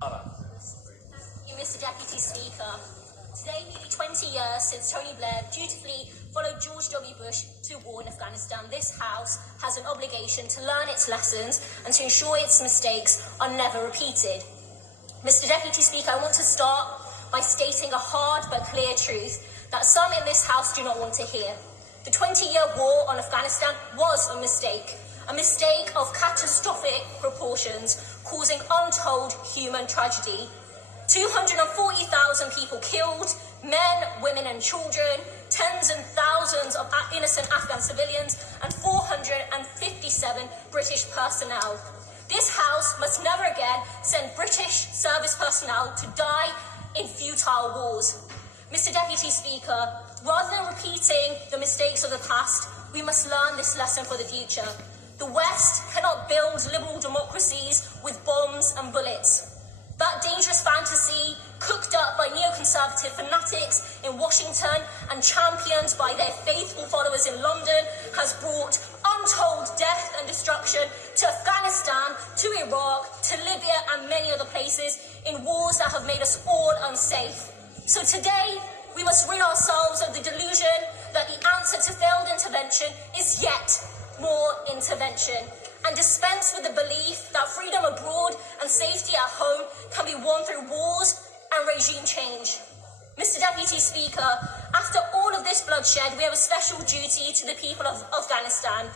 Thank you, Mr. Deputy Speaker. Today, nearly 20 years since Tony Blair dutifully followed George W. Bush to war in Afghanistan, this House has an obligation to learn its lessons and to ensure its mistakes are never repeated. Mr. Deputy Speaker, I want to start by stating a hard but clear truth that some in this House do not want to hear. The 20-year war on Afghanistan was a mistake of catastrophic proportions, causing untold human tragedy. 240,000 people killed, men, women and children, tens and thousands of innocent Afghan civilians, and 457 British personnel. This House must never again send British service personnel to die in futile wars. Mr. Deputy Speaker, rather than repeating the mistakes of the past, we must learn this lesson for the future. The West cannot build liberal democracies with bombs and bullets. That dangerous fantasy, cooked up by neoconservative fanatics in Washington and championed by their faithful followers in London, has brought untold death and destruction to Afghanistan, to Iraq, to Libya and many other places in wars that have made us all unsafe. So today, we must rid ourselves of the delusion that the answer to failed intervention is yet more intervention, and dispense with the belief that freedom abroad and safety at home can be won through wars and regime change. Mr. Deputy Speaker, after all of this bloodshed, we have a special duty to the people of Afghanistan.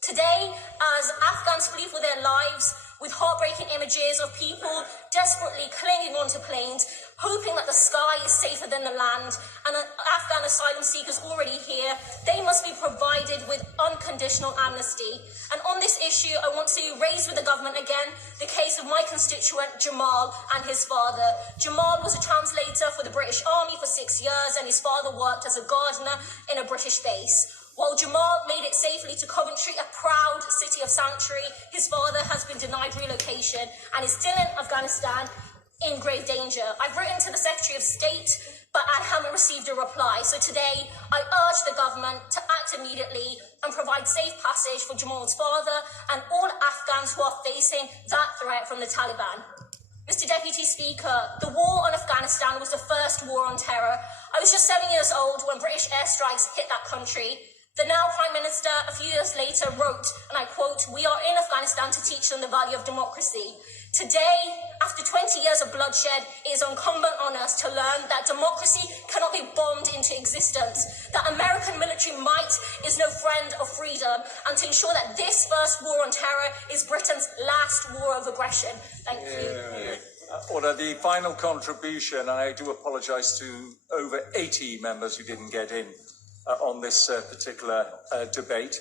Today, as Afghans flee for their lives, with heartbreaking images of people desperately clinging onto planes, hoping that the sky is safer than the land, and Afghan asylum seekers already here, they must be provided with unconditional amnesty. And on this issue, I want to raise with the government again the case of my constituent Jamal and his father. Jamal was a translator for the British Army for 6 years, and his father worked as a gardener in a British base. While Jamal made it safely to Coventry, a proud city of sanctuary, his father has been denied relocation and is still in Afghanistan in grave danger. I've written to the Secretary of State, but I haven't received a reply. So today, I urge the government to act immediately and provide safe passage for Jamal's father and all Afghans who are facing that threat from the Taliban. Mr. Deputy Speaker, the war on Afghanistan was the first war on terror. I was just 7 years old when British airstrikes hit that country. The now Prime Minister, a few years later, wrote, and I quote, "We are in Afghanistan to teach them the value of democracy." Today, after 20 years of bloodshed, it is incumbent on us to learn that democracy cannot be bombed into existence, that American military might is no friend of freedom, and to ensure that this first war on terror is Britain's last war of aggression. Thank you. Order. The final contribution, and I do apologise to over 80 members who didn't get in on this particular debate.